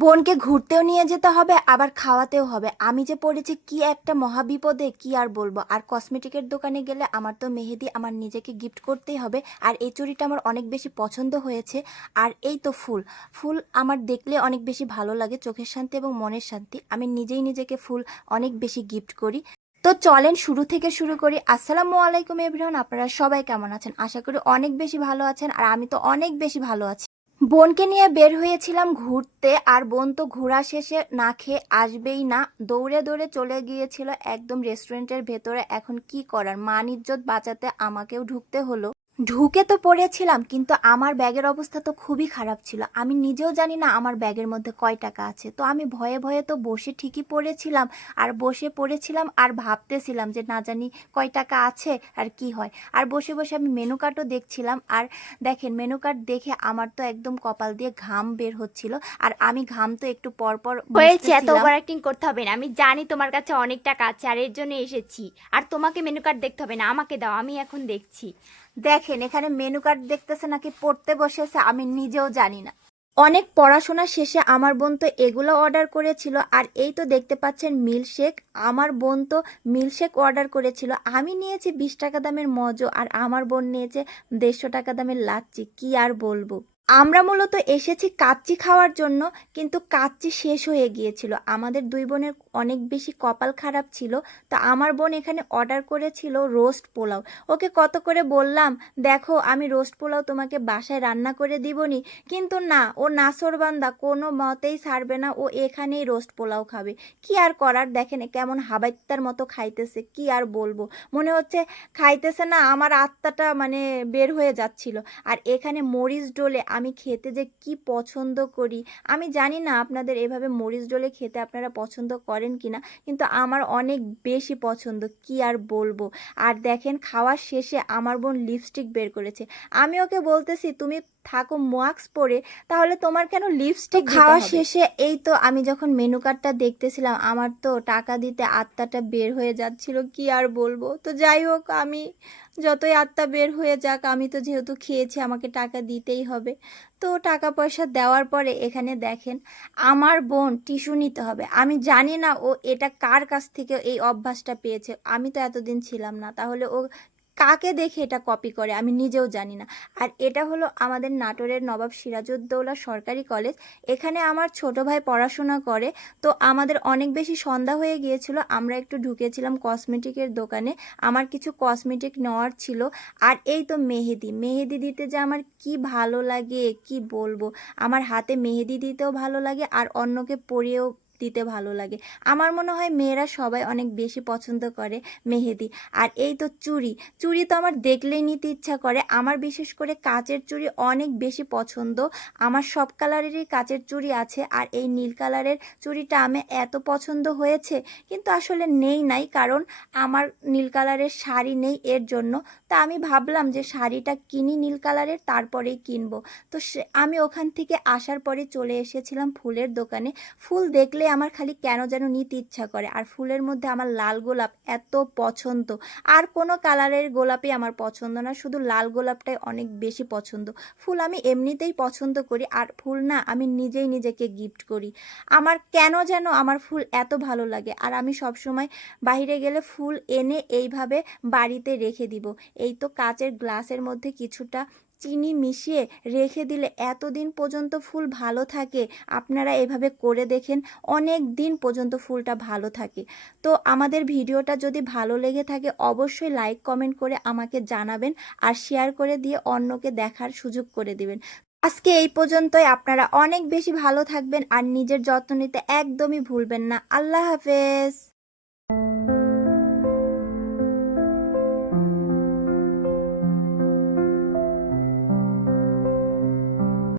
বোনকে ঘুরতেও নিয়ে যেতে হবে, আবার খাওয়াতেও হবে। আমি যে পড়েছি কি একটা মহাবিপদে, কি আর বলব? আর কসমেটিকের দোকানে গেলে আমার তো মেহেদি আমার নিজেকে গিফট করতেই হবে, আর এই চুড়িটা আমার অনেক বেশি পছন্দ হয়েছে, আর এই তো ফুল। ফুল আমার দেখলে অনেক বেশি ভালো লাগে, চোখের শান্তি এবং মনের শান্তি। আমি নিজেই নিজেকে ফুল অনেক বেশি গিফট করি। তো চলেন শুরু থেকে শুরু করি। আসসালামু আলাইকুম এভরিওয়ান, আপনারা সবাই কেমন আছেন? আশা করি অনেক বেশি ভালো আছেন, আর আমি তো অনেক বেশি ভালো আছি। বোনকে নিয়ে বের হয়েছিলাম ঘুরতে আর বোন তো ঘোরা শেষে না খেয়ে আসবেই না। দৌড়ে দৌড়ে চলে গিয়েছিল একদম রেস্টুরেন্টের ভেতরে। এখন কি করার? মান ইজ্জত বাঁচাতে আমাকেও ঢুকতে হলো। ঢুকে তো পড়েছিলাম কিন্তু আমার ব্যাগের অবস্থা তো খুবই খারাপ ছিল। আমি নিজেও জানি না আমার ব্যাগের মধ্যে কয় টাকা আছে। তো আমি ভয়ে ভয়ে তো বসে ঠিকই পড়েছিলাম আর বসে পড়েছিলাম আর ভাবতেছিলাম যে না জানি কয় টাকা আছে আর কি হয়। আর বসে বসে আমি মেনু কার্ডও দেখছিলাম আর দেখেন মেনু কার্ড দেখে আমার তো একদম কপাল দিয়ে ঘাম বের হচ্ছিল আর আমি ঘাম তো একটু পর পর হয়েছে এত ওভার অ্যাক্টিং করতে হবে না। আমি জানি তোমার কাছে অনেক টাকা আছে আর এর জন্য এসেছি। আর তোমাকে মেনু কার্ড দেখতে হবে না আমাকে দাও আমি এখন দেখছি। দেখেন, এখানে মেনু কার্ড দেখতেছে নাকি পড়তে বসেছে, আমি নিজেও জানি না। অনেক পড়াশোনা শেষে আমার বোন তো এগুলো অর্ডার করেছিল, আর এই তো দেখতে পাচ্ছেন মিল্কশেক আমার বোন তো মিল্কশেক অর্ডার করেছিল। আমি নিয়েছি বিশ টাকা দামের মজো, আর আমার বোন নিয়েছে দেড়শো টাকা দামের লাচ্ছি, কি আর বলব। আমরা মূলত এসেছি কাচ্চি খাওয়ার জন্য, কিন্তু কাচ্চি শেষ হয়ে গিয়েছিল। আমাদের দুই বোনের অনেক বেশি কপাল খারাপ ছিল, তো আমার বোন এখানে অর্ডার করেছিল রোস্ট পোলাও। ওকে কত করে বললাম, দেখো, আমি রোস্ট পোলাও তোমাকে বাসায় রান্না করে দিবনি। কিন্তু না, ও নাসরবান্দা কোনো মতেই ছাড়বে না, ও এখানেই রোস্ট পোলাও খাবে। কি আর করার, দেখেন কেমন হাবাইত্তার মতো খাইতেছে, কি আর বলব? মনে হচ্ছে খাইতেছে না, আমার আত্মাটা মানে বের হয়ে যাচ্ছিল। আর এখানে মরিচ ডোলে আমি খেতে যে কি পছন্দ করি আমি জানি না আপনাদের এভাবে মরিচ ডোলে খেতে আপনারা পছন্দ করেন কি না কিন্তু আমার অনেক বেশি পছন্দ কি আর বলব। আর দেখেন খাওয়ার শেষে আমার বোন লিপস্টিক বের করেছে। আমি ওকে বলতেছি তুমি থাকো মাস্ক পরে তাহলে তোমার কেন লিপস্টিক খাওয়া শেষে এই তো আমি যখন মেনু কার্ডটা দেখতেছিলাম আমার তো টাকা দিতে আত্মাটা বের হয়ে যাচ্ছিল কি আর বলব? তো যাই হোক আমি যতই আত্মা বের হয়ে যাক, আমি তো যেহেতু খেয়েছি, আমাকে টাকা দিতেই হবে। তো টাকা পয়সা দেওয়ার পরে এখানে দেখেন, আমার বোন টিস্যু নিতে হবে। আমি জানি না ও এটা কার কাছ থেকে এই অভ্যাসটা পেয়েছে। আমি তো এতদিন ছিলাম না। তাহলে ও কাকে দেখে এটা কপি করে আমি নিজেও জানি না। আর এটা হলো আমাদের নাটোরের নবাব সিরাজউদ্দৌলা সরকারি কলেজ এখানে আমার ছোট ভাই পড়াশোনা করে। তো আমাদের অনেক বেশি সন্ধ্যা হয়ে গিয়েছিল, আমরা একটু ঢুকেছিলাম কসমেটিকের দোকানে, আমার কিছু কসমেটিক নেওয়ার ছিল। আর এই তো মেহেদি মেহেদি দিতে যে আমার কি ভালো লাগে, কি বলব? আমার হাতে মেহেদি দিতেও ভালো লাগে, আর অন্যকে পরিয়েও দিতে ভালো লাগে। আমার মনে হয় মেয়েরা সবাই অনেক বেশি পছন্দ করে মেহেদি। আর এই তো চুড়ি। চুড়ি তো আমার দেখলেই নিতে ইচ্ছা করে। আমার বিশেষ করে কাচের চুড়ি অনেক বেশি পছন্দ। আমার সব কালারেরই কাচের চুড়ি আছে। আর এই নীল কালারের চুড়িটা আমি এত পছন্দ হয়েছে, কিন্তু আসলে নেই নাই। কারণ আমার নীল কালারের শাড়ি নেই এর জন্য। তা আমি ভাবলাম যে শাড়িটা কিনি নীল কালারের, তারপরেই কিনবো। তো আমি ওখান থেকে আসার পরে চলে এসেছিলাম ফুলের দোকানে। ফুল দেখলে আমার খালি কেন যেন নিতে ইচ্ছা করে। আর ফুলের মধ্যে আমার লাল গোলাপ এত পছন্দ। আর কোনো কালারের গোলাপই আমার পছন্দ না, শুধু লাল গোলাপটাই অনেক বেশি পছন্দ। ফুল আমি এমনিতেই পছন্দ করি, আর ফুল না আমি নিজেই নিজেকে গিফট করি। আমার কেন যেন আমার ফুল এত ভালো লাগে, আর আমি সবসময় বাইরে গেলে ফুল এনে এইভাবে বাড়িতে রেখে দিব। এই তো কাচের গ্লাসের মধ্যে কিছুটা চিনি মিশিয়ে রেখে দিলে এতদিন পর্যন্ত ফুল ভালো থাকে। আপনারা এভাবে করে দেখেন, অনেক দিন পর্যন্ত ফুলটা ভালো থাকে। তো আমাদের ভিডিওটা যদি ভালো লেগে থাকে, অবশ্যই লাইক, কমেন্ট করে আমাকে জানাবেন আর শেয়ার করে দিয়ে অন্যকে দেখার সুযোগ করে দিবেন। আজকে এই পর্যন্তই। আপনারা অনেক বেশি ভালো থাকবেন আর নিজের যত্ন নিতে একদমই ভুলবেন না। আল্লাহ হাফেজ।